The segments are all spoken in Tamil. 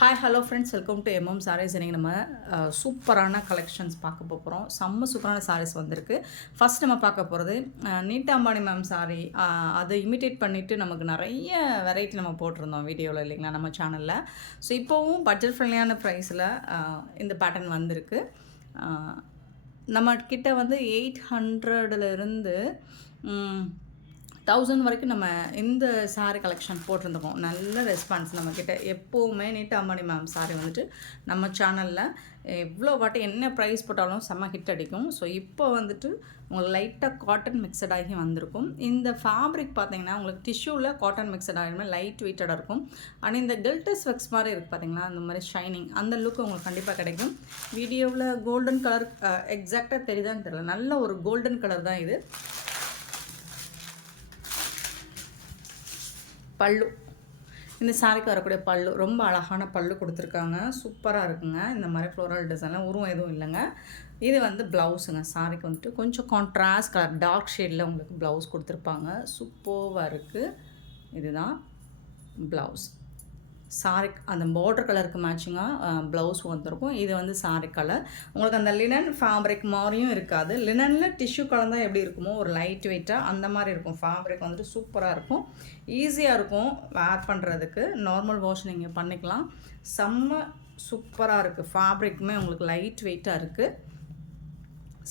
Hi hello friends, welcome to MM Sarees. இன்றைக்கி நம்ம சூப்பரான கலெக்ஷன்ஸ் பார்க்க போகிறோம். செம்ம சூப்பரான சாரீஸ் வந்திருக்கு. ஃபஸ்ட் நம்ம பார்க்க போகிறது நீட்டா அம்பானி மேம் சாரீ. அதை இமிட்டேட் பண்ணிவிட்டு நமக்கு நிறைய வெரைட்டி நம்ம போட்டிருந்தோம் வீடியோவில் இல்லைங்களா நம்ம சேனலில். ஸோ இப்போவும் பட்ஜெட் ஃப்ரெண்ட்லியான ப்ரைஸில் இந்த பேட்டர்ன் வந்திருக்கு. நம்ம கிட்ட வந்து 800லேருந்து 1000 வரைக்கும் நம்ம இந்த சாரீ கலெக்ஷன் போட்டிருந்தோம். நல்ல ரெஸ்பான்ஸ் நம்மக்கிட்ட. எப்போவுமே நீட்டா அம்பானி மேம் சாரீ வந்துட்டு நம்ம சேனலில் எவ்வளோ வாட்டி என்ன ப்ரைஸ் போட்டாலும் செம்ம ஹிட் அடிக்கும். ஸோ இப்போ வந்துட்டு உங்களுக்கு லைட்டாக காட்டன் மிக்சட் ஆகி வந்திருக்கும். இந்த ஃபேப்ரிக் பார்த்தீங்கன்னா உங்களுக்கு டிஷ்யூவில் காட்டன் மிக்சட் ஆகிருமே லைட் வெயிட்டடாக இருக்கும். ஆனால் இந்த கில்டஸ் ஒர்க்ஸ் மாதிரி இருக்குது பார்த்தீங்களா, அந்த மாதிரி ஷைனிங் அந்த லுக் உங்களுக்கு கண்டிப்பாக கிடைக்கும். வீடியோவில் கோல்டன் கலர் எக்ஸாக்டாக தெரியுதான்னு தெரியல, நல்ல ஒரு கோல்டன் கலர் தான் இது. பல்லு, இந்த சாரிக்கு வரக்கூடிய பல்லு ரொம்ப அழகான பல்லு கொடுத்துருக்காங்க. சூப்பராக இருக்குங்க. இந்த மாதிரி ஃப்ளோரல் டிசைன்லாம் உருவம் எதுவும் இல்லைங்க. இது வந்து ப்ளவுஸுங்க. சாரிக்கு வந்துட்டு கொஞ்சம் கான்ட்ராஸ்ட் கலர் டார்க் ஷேடில் உங்களுக்கு ப்ளவுஸ் கொடுத்துருப்பாங்க. சூப்பராக இருக்குது. இதுதான் ப்ளவுஸ். சாரி அந்த பார்டர் கலருக்கு மேட்சிங்காக ப்ளவுஸ் வந்துருக்கும். இது வந்து சாரி கலர். உங்களுக்கு அந்த லினன் ஃபேப்ரிக் மாதிரியும் இருக்காது. லினனில் டிஷ்யூ கலர் தான் எப்படி இருக்குமோ ஒரு லைட் வெயிட்டாக அந்த மாதிரி இருக்கும். ஃபேப்ரிக் வந்துட்டு சூப்பராக இருக்கும். ஈஸியாக இருக்கும் வேர் பண்ணுறதுக்கு. நார்மல் வாஷ் நீங்கள் பண்ணிக்கலாம். செம்ம சூப்பராக இருக்குது. ஃபேப்ரிக்குமே உங்களுக்கு லைட் வெயிட்டாக இருக்குது.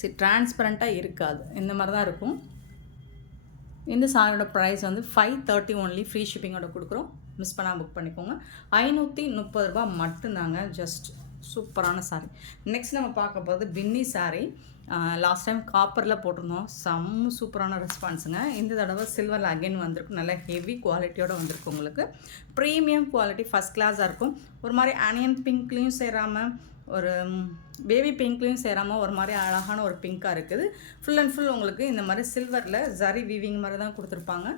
சரி, டிரான்ஸ்பரண்ட்டாக இருக்காது. இந்த மாதிரி தான் இருக்கும். இந்த சாரியோட ப்ரைஸ் வந்து 530 ஒன்லி. ஃப்ரீ ஷிப்பிங்கோட கொடுக்குறோம். மிஸ் பண்ணால் புக் பண்ணிக்கோங்க. 530 ரூபா மட்டும்தாங்க. ஜஸ்ட் சூப்பரான சாரீ. நெக்ஸ்ட் நம்ம பார்க்க போகிறது பின்னி சாரீ. லாஸ்ட் டைம் காப்பரில் போட்டிருந்தோம். செம்ம சூப்பரான ரெஸ்பான்ஸுங்க. இந்த தடவை சில்வரில் அகைன் வந்திருக்கு. நல்ல ஹெவி குவாலிட்டியோடு வந்திருக்கு. உங்களுக்கு ப்ரீமியம் குவாலிட்டி ஃபஸ்ட் கிளாஸாக இருக்கும். ஒரு மாதிரி ஆனியன் பிங்க்லேயும் சேராமல், ஒரு பேபி பிங்க்லேயும் சேராமல் ஒரு மாதிரி அழகான ஒரு பிங்காக இருக்குது. ஃபுல் அண்ட் ஃபுல் உங்களுக்கு இந்த மாதிரி சில்வரில் ஜரி வீவிங் மாதிரி தான் கொடுத்துருப்பாங்க.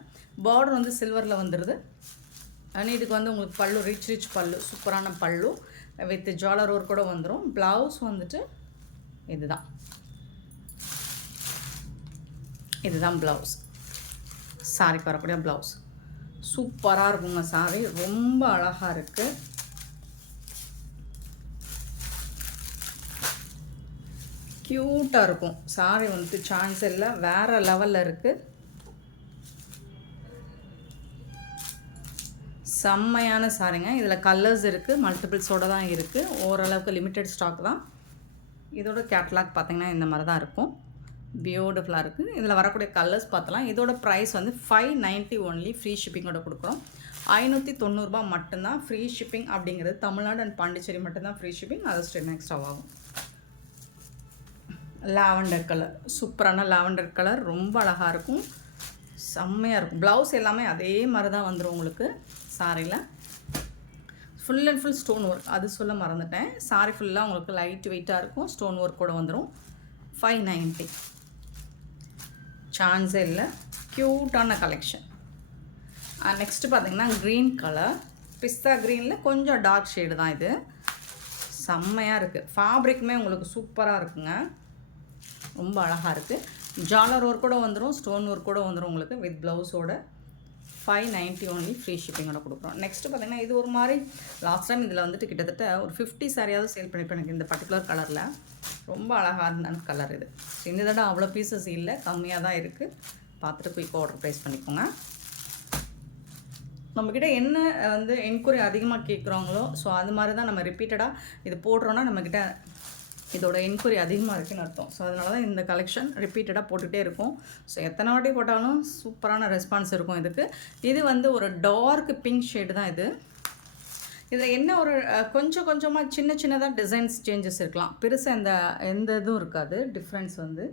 பார்டர் வந்து சில்வரில் வந்துடுது. ஆனால் இதுக்கு வந்து உங்களுக்கு பல்லு ரிச் பல்லு, சூப்பரான பல்லு வித் ஜாலர் ஒர்க் கூட வந்துடும். ப்ளவுஸ் வந்துட்டு இதுதான் ப்ளவுஸ். சாரிக்கு வரக்கூடிய ப்ளவுஸ் சூப்பராக இருக்குங்க. சாரி ரொம்ப அழகாக இருக்குது. க்யூட்டாக இருக்கும். சாரி வந்துட்டு சான்ஸ் இல்லை, வேறு லெவலில் இருக்குது. செம்மையான சாரிங்க. இதில் கலர்ஸ் இருக்குது, மல்டிபிள்ஸோடு தான் இருக்குது. ஓரளவுக்கு லிமிட்டட் ஸ்டாக் தான். இதோட கேட்லாக் பார்த்திங்கன்னா இந்த மாதிரி தான் இருக்கும். பியூட்டிஃபுல்லாக இருக்குது. இதில் வரக்கூடிய கலர்ஸ் பார்த்தலாம். இதோட ப்ரைஸ் வந்து 590 ஒன்லி. ஃப்ரீ ஷிப்பிங்கோட கொடுக்குறோம். 590 ரூபா மட்டும்தான் ஃப்ரீ ஷிப்பிங். அப்படிங்கிறது தமிழ்நாடு அண்ட் பாண்டிச்சேரி மட்டும்தான் ஃப்ரீ ஷிப்பிங். அது ஸ்டென் எக்ஸ்ட்ரா ஆகும். லாவெண்டர் கலர், சூப்பரான லாவெண்டர் கலர் ரொம்ப அழகாக இருக்கும். செம்மையாக இருக்கும். ப்ளவுஸ் எல்லாமே அதே மாதிரி தான் வந்துடும் உங்களுக்கு. சாரியில் full and full stone work, அது சொல்ல மறந்துட்டேன். சாரி ஃபுல்லாக உங்களுக்கு லைட் வெயிட்டாக இருக்கும். ஸ்டோன் ஒர்க் கூட வந்துடும். 590 சான்ஸே இல்லை. க்யூட்டான கலெக்ஷன். நெக்ஸ்ட்டு பார்த்திங்கன்னா க்ரீன் கலர், பிஸ்தா க்ரீனில் கொஞ்சம் டார்க் ஷேடு தான் இது. செம்மையாக இருக்குது. ஃபேப்ரிக்குமே உங்களுக்கு சூப்பராக இருக்குங்க. ரொம்ப அழகாக இருக்குது. ஜாலர் ஒர்க் கூட வந்துடும், ஸ்டோன் ஒர்க் கூட வந்துடும் உங்களுக்கு வித் ப்ளவுஸோட. 590 ஒன்லி. ஃப்ரீ ஷிப்பிங்கோட கொடுக்குறோம். நெக்ஸ்ட்டு பார்த்திங்கன்னா இது ஒரு மாதிரி லாஸ்ட் டைம் இதில் வந்துட்டு கிட்டத்தட்ட ஒரு 50 சாரியாவது சேல் பண்ணிப்பேன் எனக்கு இந்த பர்டிகுலர் கலரில். ரொம்ப அழகாக இருந்தான கலர் இது. இந்த தடவை அவ்வளோ பீசஸ் இல்லை, கம்மியாக தான் இருக்குது. பார்த்துட்டு குயிக்காக ஆர்டர் ப்ளேஸ் பண்ணிக்கோங்க. நம்மக்கிட்ட என்ன வந்து என்கொயரி அதிகமாக கேட்குறாங்களோ, ஸோ அது மாதிரி தான் நம்ம ரிப்பீட்டடாக இது போடுறோன்னா நம்மக்கிட்ட இதோட என்கொயரி அதிகமாக இருக்குதுன்னு அர்த்தம். ஸோ அதனால தான் இந்த கலெக்ஷன் ரிப்பீட்டடாக போட்டுகிட்டே இருக்கும். ஸோ எத்தனை வாட்டி போட்டாலும் சூப்பரான ரெஸ்பான்ஸ் இருக்கும் இதுக்கு. இது வந்து ஒரு டார்க் பிங்க் ஷேடு தான் இது. இதில் என்ன ஒரு கொஞ்சமாக சின்னதாக டிசைன்ஸ் சேஞ்சஸ் இருக்கலாம். பெருசாக எந்த இதுவும் இருக்காது. டிஃப்ரென்ஸ் வந்து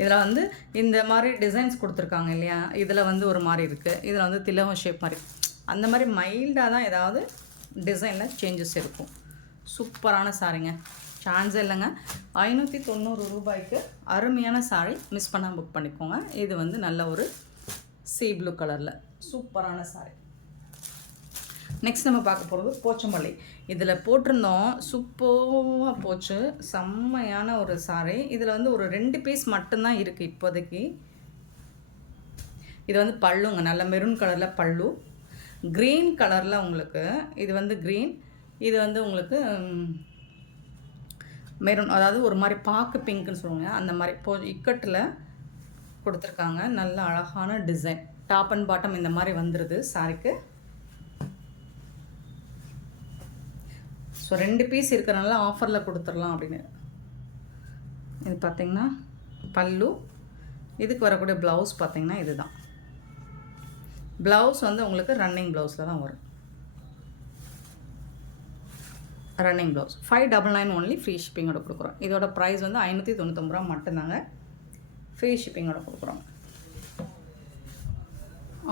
இதில் வந்து இந்த மாதிரி டிசைன்ஸ் கொடுத்துருக்காங்க இல்லையா, இதில் வந்து ஒரு மாதிரி இருக்குது. இதில் வந்து திலகம் ஷேப் மாதிரி அந்த மாதிரி மைல்டாக தான் ஏதாவது டிசைனில் சேஞ்சஸ் இருக்கும். சூப்பரான சாரிங்க. சான்ஸே இல்லைங்க. 590 ரூபாய்க்கு அருமையான சாரி. மிஸ் பண்ணால் புக் பண்ணிக்கோங்க. இது வந்து நல்ல ஒரு சீ ப்ளூ கலரில் சூப்பரான சாரி. நெக்ஸ்ட் நம்ம பார்க்க போகிறது போச்சம்பள்ளி. இதில் போட்டிருந்தோம், சூப்பராக போச்சு. செம்மையான ஒரு சாரி. இதில் வந்து ஒரு 2 பீஸ் மட்டும்தான் இருக்குது இப்போதைக்கு. இது வந்து பல்லுங்க, நல்ல மெரூன் கலரில் பல்லு. க்ரீன் கலரில் உங்களுக்கு இது வந்து க்ரீன், இது வந்து உங்களுக்கு மெரூன், அதாவது ஒரு மாதிரி பாக்கு பிங்க்குன்னு சொல்லுவாங்க அந்த மாதிரி இக்கட்டில் கொடுத்துருக்காங்க. நல்ல அழகான டிசைன். டாப் அண்ட் பாட்டம் இந்த மாதிரி வந்துடுது சாரிக்கு. ஸோ 2 பீஸ் இருக்கிறனால ஆஃபரில் கொடுத்துடலாம் அப்படின்னு. இது பார்த்திங்கன்னா பல்லு, இதுக்கு வரக்கூடிய ப்ளவுஸ் பார்த்திங்கன்னா இதுதான். ப்ளவுஸ் வந்து உங்களுக்கு ரன்னிங் ப்ளவுஸில் தான் வரும். ரன்னிங் ப்ளவுஸ் 599 ஒன்லி, ஃப்ரீ ஷிப்பிங்கோட கொடுக்குறோம். இதோட ப்ரைஸ் வந்து 599 ரூபா மட்டும்தாங்க, ஃப்ரீ ஷிப்பிங்கோட கொடுக்குறோம்.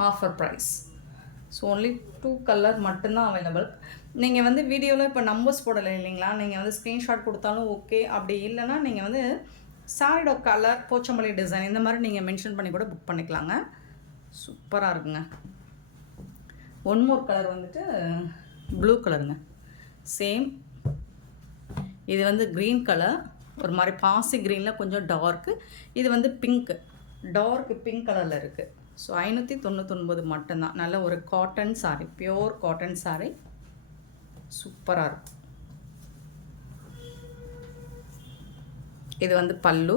Offer price. So only 2 colour மட்டும்தான் அவைலபிள். நீங்கள் வந்து வீடியோவில் இப்போ நம்பர்ஸ் போடலை இல்லைங்களா, நீங்கள் வந்து ஸ்க்ரீன்ஷாட் கொடுத்தாலும் ஓகே. அப்படி இல்லைன்னா நீங்கள் வந்து சாரியோட கலர், போச்சம்பள்ளி டிசைன் இந்த மாதிரி நீங்கள் மென்ஷன் பண்ணி கூட புக் பண்ணிக்கலாங்க. சூப்பராக இருக்குங்க. ஒன் மோர் கலர் வந்துட்டு ப்ளூ கலருங்க. சேம் இது வந்து க்ரீன் கலர், ஒரு மாதிரி பாசி க்ரீனில் கொஞ்சம் டார்க்கு. இது வந்து பிங்க்கு, டார்க்கு பிங்க் கலரில் இருக்குது. ஸோ 599 மட்டும்தான். நல்ல ஒரு cotton sari, pure cotton sari, சூப்பராக இருக்கும். இது வந்து பல்லு,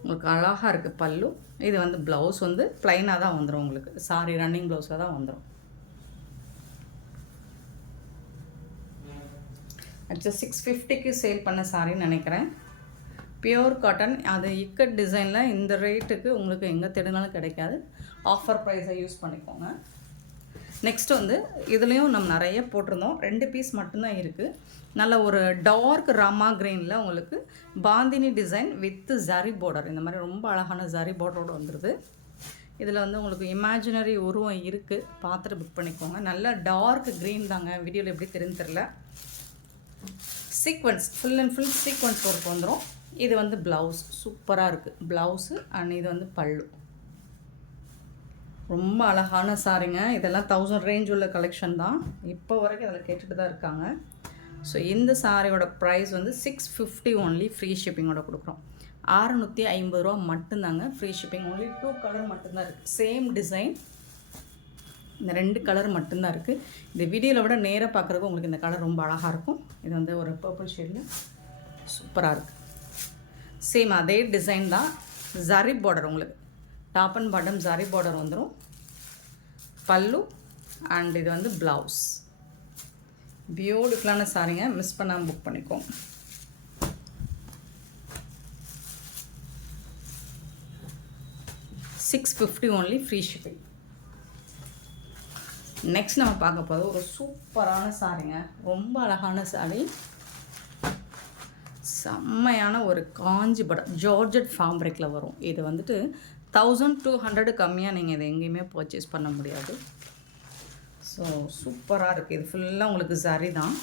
உங்களுக்கு அழகாக இருக்குது பல்லு. இது வந்து ப்ளவுஸ் வந்து ப்ளைனாக தான் வந்துடும் உங்களுக்கு. சாரி ரன்னிங் ப்ளவுஸில் தான் வந்துடும். ஆக்சுவலாக 650க்கு சேல் பண்ண சாரின்னு நினைக்கிறேன். பியோர் காட்டன், அது இக்கட் டிசைனில் இந்த ரேட்டுக்கு உங்களுக்கு எங்கே தேடினாலும் கிடைக்காது. ஆஃபர் ப்ரைஸை யூஸ் பண்ணிக்கோங்க. நெக்ஸ்ட் வந்து இதுலேயும் நம்ம நிறைய போட்டிருந்தோம். 2 பீஸ் மட்டும்தான் இருக்குது. நல்ல ஒரு டார்க் ராமா க்ரீனில் உங்களுக்கு bandhani design with zari border, இந்த மாதிரி ரொம்ப அழகான ஜரி பார்டரோடு வந்துடுது. இதில் வந்து உங்களுக்கு இமேஜினரி உருவம் இருக்குது, பார்த்துட்டு புக் பண்ணிக்கோங்க. நல்ல டார்க் க்ரீன் தாங்க, வீடியோவில் எப்படி தெரிஞ்சு தெரில. Sequence, full and full sequence work வந்துடும். இது வந்து ப்ளவுஸ், சூப்பராக இருக்குது ப்ளவுஸு. அண்ட் இது வந்து பல்லு. ரொம்ப அழகான சாரிங்க. இதெல்லாம் 1000 ரேஞ்ச் உள்ள கலெக்ஷன் தான். இப்போ வரைக்கும் அதில் கேட்டுட்டு தான் இருக்காங்க. ஸோ இந்த சாரியோட ப்ரைஸ் வந்து 650 ஒன்லி, ஃப்ரீ ஷிப்பிங்கோட கொடுக்குறோம். 650 ரூபா மட்டும்தாங்க, ஃப்ரீ ஷிப்பிங். ஒன்லி 2 கலர் மட்டும்தான் இருக்குது. சேம் டிசைன், இந்த 2 கலர் மட்டும்தான் இருக்குது. இந்த வீடியோவில் விட நேராக பார்க்குறதுக்கு உங்களுக்கு இந்த கலர் ரொம்ப அழகாக இருக்கும். இது வந்து ஒரு பர்பிள் ஷேடில் சூப்பராக இருக்குது. சேம் அதே டிசைன் தான், ஜரி பார்டர் உங்களுக்கு top and bottom zari border வந்துடும். பல்லு அண்ட் இது வந்து ப்ளவுஸ். பியூட்டிஃபுல்லான சாரிங்க, மிஸ் பண்ணாமல் புக் பண்ணிக்கோங்க. $650 ஒன்லி, ஃப்ரீ ஷிப்பிங். நெக்ஸ்ட் நம்ம பார்க்க போகிறது ஒரு சூப்பரான சாரிங்க, ரொம்ப அழகான சாரி, செம்மையான ஒரு காஞ்சி படம் ஜார்ஜட் ஃபேப்ரிக்கில் வரும். இது வந்துட்டு 1200 கம்மியாக நீங்கள் இதை எங்கேயுமே பர்ச்சேஸ் பண்ண முடியாது. ஸோ சூப்பராக இருக்குது. இது ஃபுல்லாக உங்களுக்கு ஜரி தான்,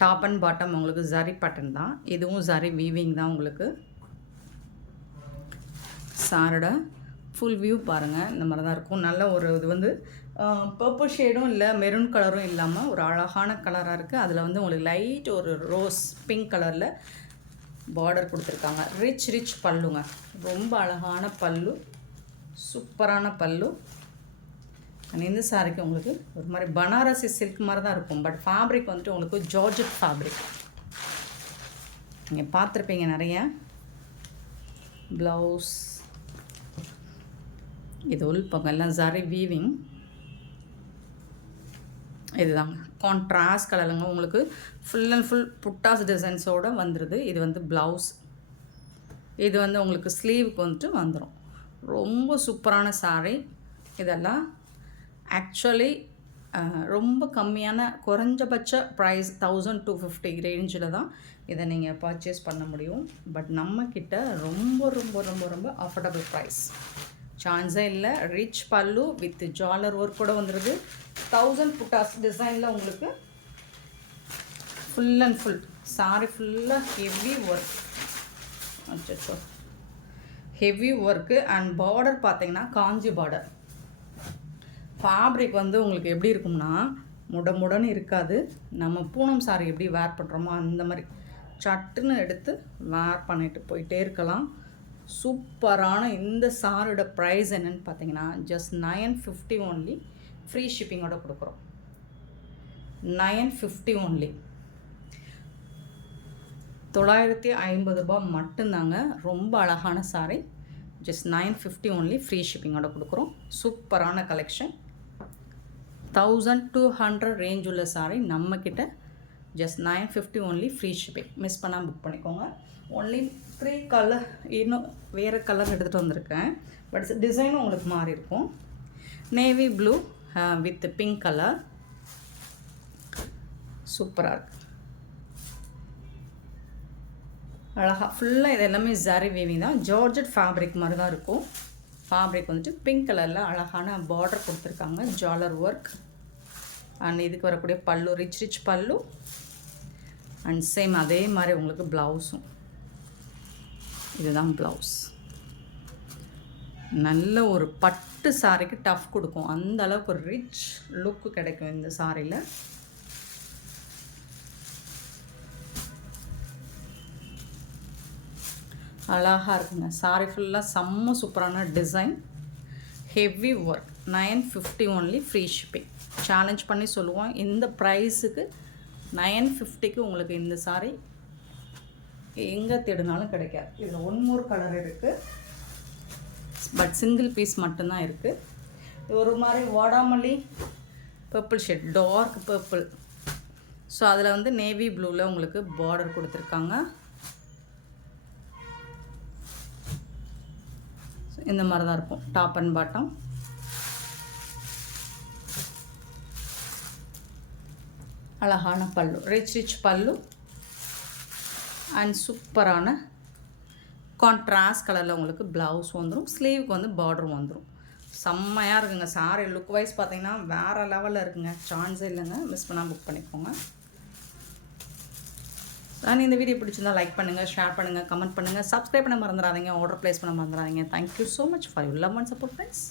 டாப் அண்ட் பாட்டம் உங்களுக்கு ஜரி பேட்டர்ன் தான். இதுவும் ஜரி வீவிங் தான் உங்களுக்கு. சாரோட ஃபுல் வியூ பாருங்கள், இந்த மாதிரி தான் இருக்கும். நல்ல ஒரு இது வந்து பர்பிள் ஷேடும் இல்லை, மெரூன் கலரும் இல்லாமல் ஒரு அழகான கலராக இருக்குது. அதில் வந்து உங்களுக்கு லைட் ஒரு ரோஸ் பிங்க் கலரில் பார்டர் கொடுத்துருக்காங்க. ரிச் பல்லுங்க, ரொம்ப அழகான பல்லு, சூப்பரான பல்லு. அண்ட் இந்த சாரிக்கு உங்களுக்கு ஒரு மாதிரி பனாரசி சில்க் மாதிரி தான் இருக்கும். பட் ஃபேப்ரிக் வந்துட்டு உங்களுக்கு ஜார்ஜட் ஃபேப்ரிக், நீங்கள் பார்த்துருப்பீங்க நிறைய. ப்ளவுஸ் இது உள்பக்கம் எல்லாம் ஜரி வீவிங். இதுதாங்க கான்ட்ராஸ்ட் கலருங்க, உங்களுக்கு ஃபுல் அண்ட் ஃபுல் புட்டாஸ் டிசைன்ஸோடு வந்துடுது. இது வந்து ப்ளவுஸ், இது வந்து உங்களுக்கு ஸ்லீவுக்கு வந்துட்டு வந்துடும். ரொம்ப சூப்பரான சாரீ. இதெல்லாம் ஆக்சுவலி ரொம்ப கம்மியான குறைஞ்சபட்ச ப்ரைஸ் 1250 ரேஞ்சில் தான் இதை நீங்கள் பர்ச்சேஸ் பண்ண முடியும். பட் நம்மக்கிட்ட ரொம்ப ரொம்ப ரொம்ப ரொம்ப அஃபோர்டபுள் ப்ரைஸ், சான்ஸே இல்லை. ரிச் பல்லு வித் ஜாலர் ஒர்க் கூட வந்துடுது. 1000 புட்டாஸ் டிசைனில் உங்களுக்கு ஃபுல் அண்ட் ஃபுல் சாரி ஃபுல்லாக ஹெவி ஒர்க். அச்சோ, ஹெவி ஒர்க்கு. அண்ட் பார்டர் பார்த்தீங்கன்னா காஞ்சி பார்டர். ஃபேப்ரிக் வந்து உங்களுக்கு எப்படி இருக்கும்னா முடன்னு இருக்காது. நம்ம பூனம் சாரி எப்படி வேர் பண்ணுறோமோ அந்த மாதிரி சட்டுன்னு எடுத்து வேர் பண்ணிட்டு போயிட்டே இருக்கலாம். சூப்பரான இந்த சாரியோட ப்ரைஸ் என்னென்னு பார்த்தீங்கன்னா ஜஸ்ட் 950 ஒன்லி, ஃப்ரீ ஷிப்பிங்கோட கொடுக்குறோம். 950 ஒன்லி. 950 ரூபாய் மட்டும்தாங்க. ரொம்ப அழகான சாரி. ஜஸ்ட் 950 ஒன்லி ஃப்ரீ ஷிப்பிங்கோட கொடுக்குறோம். சூப்பரான கலெக்ஷன். 1200 ரேஞ்ச் உள்ள சாரி நம்மக்கிட்ட just 950 only free shipping. Miss பண்ணால் புக் பண்ணிக்கோங்க. ஒன்லி 3 கலர், இன்னும் வேறு கலர் எடுத்துகிட்டு வந்திருக்கேன். பட் டிசைனும் உங்களுக்கு மாறி இருக்கும். Navy blue with pink colour. சூப்பராக இருக்குது. அழகாக ஃபுல்லாக இது எல்லாமே ஜரி வீவிங் தான். ஜார்ஜெட் ஃபேப்ரிக் மாதிரி தான் இருக்கும். ஃபேப்ரிக் வந்துட்டு பிங்க் கலரில் அழகான பார்டர் கொடுத்துருக்காங்க. ஜாலர் ஒர்க். அண்ட் இதுக்கு வரக்கூடிய பல்லு ரிச் பல்லு. அண்ட் சேம் அதே மாதிரி உங்களுக்கு ப்ளவுஸும். இதுதான் ப்ளவுஸ். நல்ல ஒரு பட்டு சாரிக்கு டஃப் கொடுக்கும். அந்த அளவுக்கு ஒரு ரிச் லுக்கு கிடைக்கும் இந்த சாரியில். அழகாக இருக்குங்க. சாரி ஃபுல்லாக செம்ம சூப்பரான design. Heavy work. 950 only free shipping. Challenge பண்ணி சொல்லுவோம். இந்த ப்ரைஸுக்கு 950க்கு உங்களுக்கு இந்த சாரி எங்கே தேடினாலும் கிடைக்காது. இதில் ஒன் மோர் கலர் இருக்குது. பட் சிங்கிள் பீஸ் மட்டும்தான் இருக்குது. இது ஒரு மாதிரி வாடாமல்லி purple shade, dark purple. So அதில் வந்து நேவி ப்ளூவில் உங்களுக்கு பார்டர் கொடுத்துருக்காங்க. இந்த மாதிரி தான் இருக்கும் டாப் அண்ட் பாட்டம். அழகான பல்லு, ரிச் பல்லு. அண்ட் சூப்பரான கான்ட்ராஸ்ட் கலரில் உங்களுக்கு ப்ளவுஸ் வந்துடும். ஸ்லீவுக்கு வந்து பார்டரும் வந்துடும். செம்மையாக இருக்குங்க. சாரி லுக் வைஸ் பார்த்தீங்கன்னா வேறு லெவலில் இருக்குங்க. சான்ஸே இல்லைங்க. மிஸ் பண்ணால் புக் பண்ணிக்கோங்க. நான் இந்த வீடியோ பிடிச்சிருந்தால் லைக் பண்ணுங்கள், ஷேர் பண்ணுங்கள், கமெண்ட் பண்ணுங்கள், சப்ஸ்கிரைப் பண்ண மறந்துடாதீங்க, ஆர்டர் ப்ளேஸ் பண்ண மறந்துடாதீங்க. Thank you so much for your love and support friends.